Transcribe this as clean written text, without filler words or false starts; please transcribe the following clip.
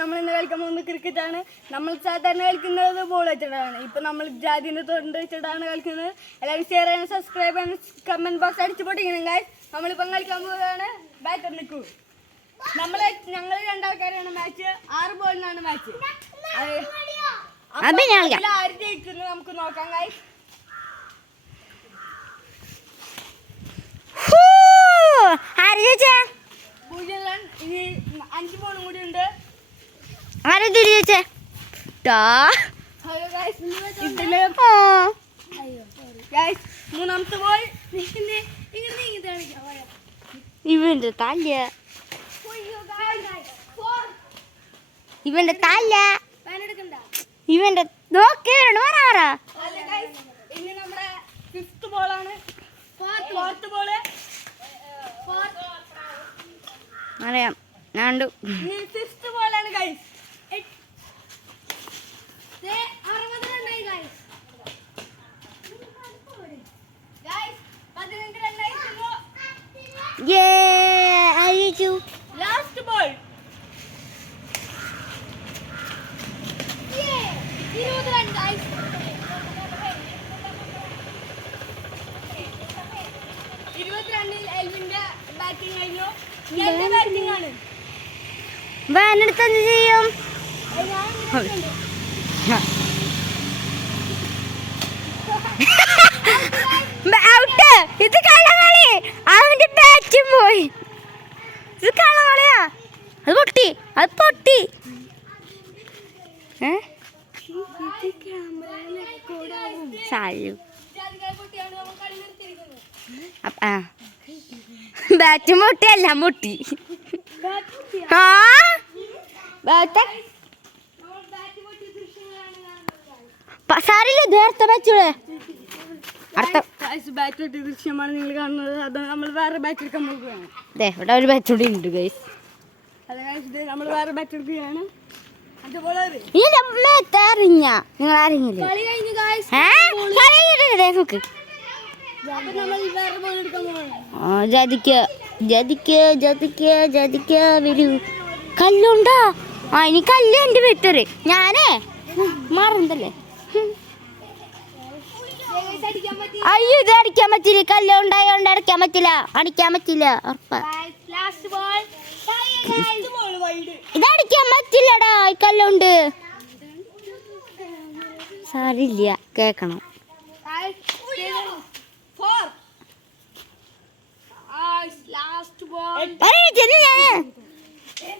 നമ്മൾ ഇന്ന് കളിക്കാൻ പോകുന്നത് ക്രിക്കറ്റാണ്. നമ്മൾ സാധാരണ കളിക്കുന്നത് ബോൾ വെച്ചിട്ടാണ്. ഇപ്പം നമ്മൾ ജാതിൻ്റെ തൊണ്ട് വെച്ചിട്ടാണ് കളിക്കുന്നത്. എല്ലാവരും ഷെയർ ചെയ്യാനും സബ്സ്ക്രൈബ് ചെയ്യാനും കമൻറ്റ് ബോക്സ് അടിച്ചു പൊട്ടിക്കണം ഗൈസ്. നമ്മളിപ്പം കളിക്കാൻ പോവുകയാണ്. ബാറ്റർ നിൽക്കൂ. ഞങ്ങൾ രണ്ടാൾക്കാരാണ് മാച്ച്. 6 ബോളിനാണ് മാച്ച്. ആര് ജയിക്കുന്നു നമുക്ക് നോക്കാം ഗൈസ്. ഇനി 5 ബോളും കൂടി ഉണ്ട്. മൂന്നാമത്തെ ബോൾ ഇവന്റെ തല്ല ഇവന്റെ നോക്കേണ് പറയാ. ഇനി നമ്മുടെ 5th ബോളാണ്. 4th ബോള് അറിയാം. ഞാൻ 5th ബോളാണ് ഗൈസ്. 15 റണ്ണായിരുന്നു. Last ball 20 run guys. 20 റണ്ണിൽ എൽവിന്റെ ബാറ്റിംഗ് കഴിഞ്ഞു. എന്റെ ബാറ്റിംഗ് ആണ്. വേനെടുത്ത് എന്ത് ചെയ്യും? ഇത് കളകളി. അവന്റെ ബാറ്റും പോയി. ഇത് കളകളിയാ. അത് പൊട്ടി. ബാറ്റും പൊട്ടി എല്ലാം പൊട്ടി. സാരില്ല നേരത്തെ ബാറ്റൂടെ ബാറ്റ് ദൃശ്യമാണ് നിങ്ങൾ കാണുന്നത്. അത് നമ്മൾ വേറെ ബാറ്റ് എടുക്കാൻ പോകുകയാണ്. ഇവിടെ ഒരു ബാറ്റ് കൂടി ഉണ്ട് ഗൈസ്. നമ്മൾ വേറെ ബാറ്റ് എടുക്കുകയാണ്. നിങ്ങൾ അറിഞ്ഞില്ലേ? വരൂ. കല്ലുണ്ടോ? ഇനി കല്ല് എന്റെ വീട്ടര് ഞാനേ മാറുന്നല്ലേ. അയ്യോ ഇത് അടിക്കാൻ പറ്റില്ല. കല്ല് ഉണ്ടായോണ്ട് അടിക്കാൻ പറ്റില്ല ഉറപ്പാ. ഇതടിക്കാൻ പറ്റില്ലടാ. ഈ കല്ലുണ്ട്. സാരില്ല കേക്കണം. Last ball